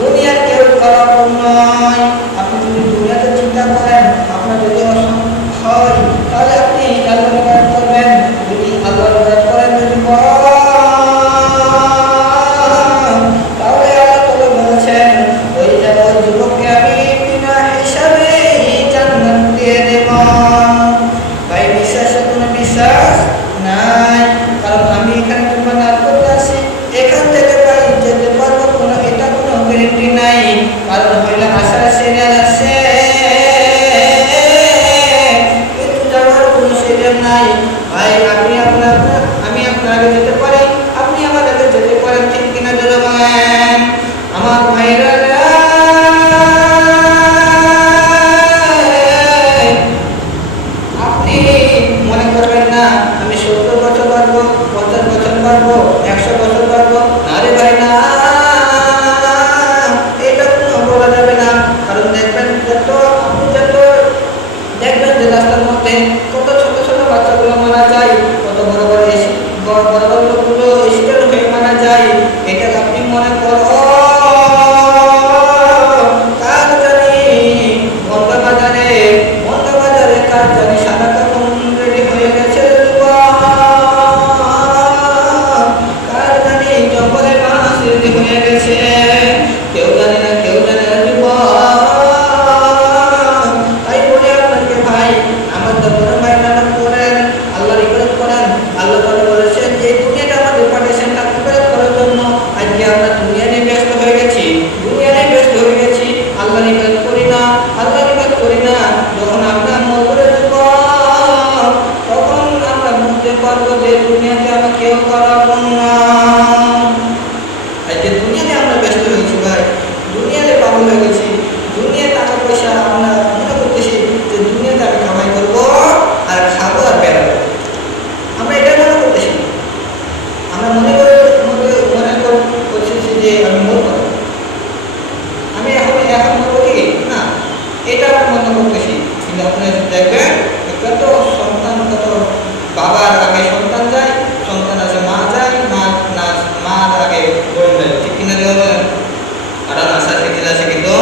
দুনিয়ার কেউ খারাপ নয়। আপনি যদি দুনিয়া নাই। ভাই আমি আপনার আগে যেতে পারি, আপনি আমার আগে যেতে পারেন, ঠিক কিনা জোরে বলেন। আমার ভাইরা, আপনি মনে করবেন না আমি 70 বছর বাঁচবো, 50 বছর বাঁচবো, 100 বছর বাঁচবো। আরে ভাই না, এটা কোনো বলা যাবে না। কারণ দেখবেন দেখবেন যে রাস্তার মধ্যে কত ছোট ছোট বাচ্চাগুলো মারা যায়, কত বড় বড় লোকগুলো এক্সিডেন্ট হয়ে মারা যায়। এটা আপনি মনে করো কার জানি বন্ধ বাজারে কার জানি সাদা কাপড় রেডি হয়ে গেছে, কার জানি জঙ্গলে মাছ রেডি হয়ে গেছে, কেউ জানে না তাই বলে আপনাকে ভাই আমার দরবারে ভাই নামাজ পড়েন, আল্লাহর ইবাদত করেন। আল্লাহ তাআলা বলেছেন যে দুনিয়াটা আমাদের পাঠিয়েছেন না ইবাদত করার জন্য। আজকে আমরা দুনিয়া নিয়ে ব্যস্ত হয়ে গেছি, আল্লাহর ইবাদত করি না। যখন আমরা মরবো তখন আমরা বুঝতে পারবো যে দুনিয়াতে আমরা কেউ করাবো না। আজকে দুনিয়াতে আমরা ব্যস্ত হয়ে গেছি ভাই, দুনিয়াতে পাগল হয়ে গেছি। দুনিয়া টাকা পয়সা আমরা মনে করতেছি যে দুনিয়াতে আমি কামাই করবো আর খাবো আর বেড়াবো, আমরা এটা মনে করতেছি। আমরা মনে করছি যে আমি মরবো, আমি এখন মরবো কি না, এটা আমরা মনে করতেছি। কিন্তু আপনি দেখবেন কত সন্তান, কত বাবার আগে সন্তান যায়, সন্তান আছে মা যায়, মার আগে বোন যায়, ঠিক কিনা বলেন। কারণ আশা শিখিল আছে কিন্তু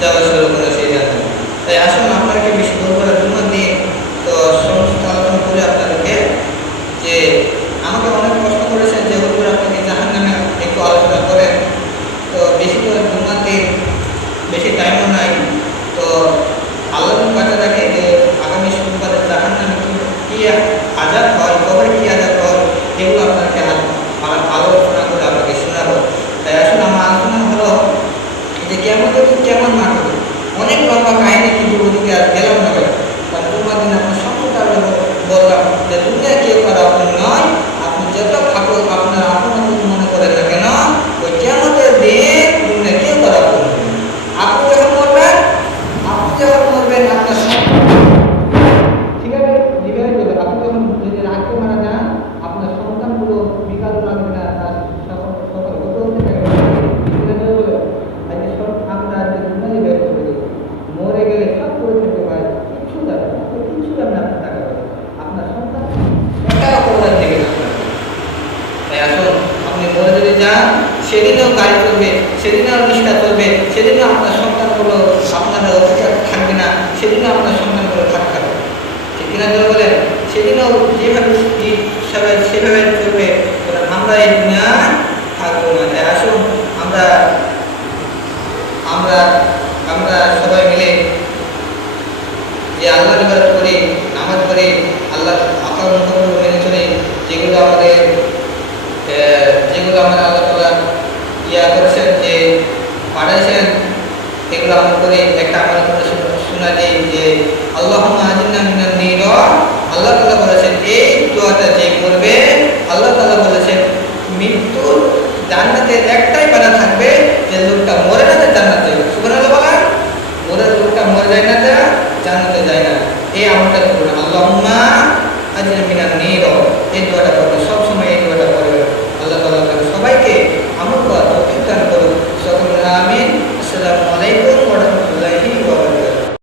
যাওয়া শুরু করে সেই জানে। তাই আসুন আপনাকে বেশি দূর করার জন্য দিয়ে তো সমস্ত আলোচনা করে আপনাদেরকে যে আমাকে অনেক প্রশ্ন করেছেন যে হুজুর আপনাকে জাহান্নামে একটু আলোচনা করেন। তো বেশি করে জুমাতে বেশি টাইমও নাই, তো আল্লাহ কাছে দেখে যে আগামী শুক্রবারে জাহান্নামে কি আযাব হয়, কবরে কি আযাব হয়, এগুলো আপনাকে আলোচনা করে আপনাকে শোনাবো। তাই আসুন আমার আলোচনা হলো যে কেমন মারবে, অনেক লম্বা কাহিনী, কিন্তু ওদিকে আর গেলাম না। কারণ তোমার দিন আপনার সম্পর্কে বললাম যে দুনিয়া কেউ করা আপনি নয়, আপনি যত ঠাকুর আপনার আপন মনে করেন না কেন, ওই কিয়ামতের দিন দুনিয়া কেউ করা আপনি যখন মরবেন আপনার ঠিক আছে জীবনে চলে। আপনি যখন যদি রাখতে মারা যান, আপনার সন্তানগুলো বিকাল লাগবে না, তার সকাল হতে আমরা দুনিয়ায় ব্যস্ত হয়ে গেছি। মরে গেলে সব করে থাকবে ভাই, কিচ্ছু যাবে না, আপনার সন্তান এটাও কবর থেকে যাবে। তাই আসুন আপনি মরে যদি যান, সেদিনেও গাড়ি চলবে, সেদিনেও রিক্সা চলবে, সেদিনেও আপনার সন্তানগুলো আপনার অধিকার থাকবে না, সেদিনও আপনার সন্তানগুলো থাকবে, ঠিক কিনা বলেন। সেদিনও যেভাবে সেভাবে চলবে, আমরা এই দুনিয়ায় থাকবো না। তাই আসুন আমরা সবাই মিলে যে আল্লাহর ইবাদত করি, নামাজ পড়ি, আল্লাহর আকাম হুকুমগুলো মেনে চলি, যেগুলো আমাদের আল্লাহ তাআলা করেছেন, যে পাঠাইছেন, এগুলো আমরা করে একটা আমার শোনা দিই যে আল্লাহুম্মা আজিরনা মিনান নির। আল্লাহ তাআলা বলেছেন এই দোয়াটা যে করবে, আল্লাহ তাআলা বলেছেন মৃত্যুর জান্নাতের একটাই বাধা থাকবে, যে লোকটা মরে না জান্নাতে যাবে। সুবহানাল্লাহ বলেন, লোকটা মরে যায় না, জান্নাতে যায় না। এই আমলটা করুন, আল্লাহুম্মা আজিরনা মিনান নির, এই দোয়াটা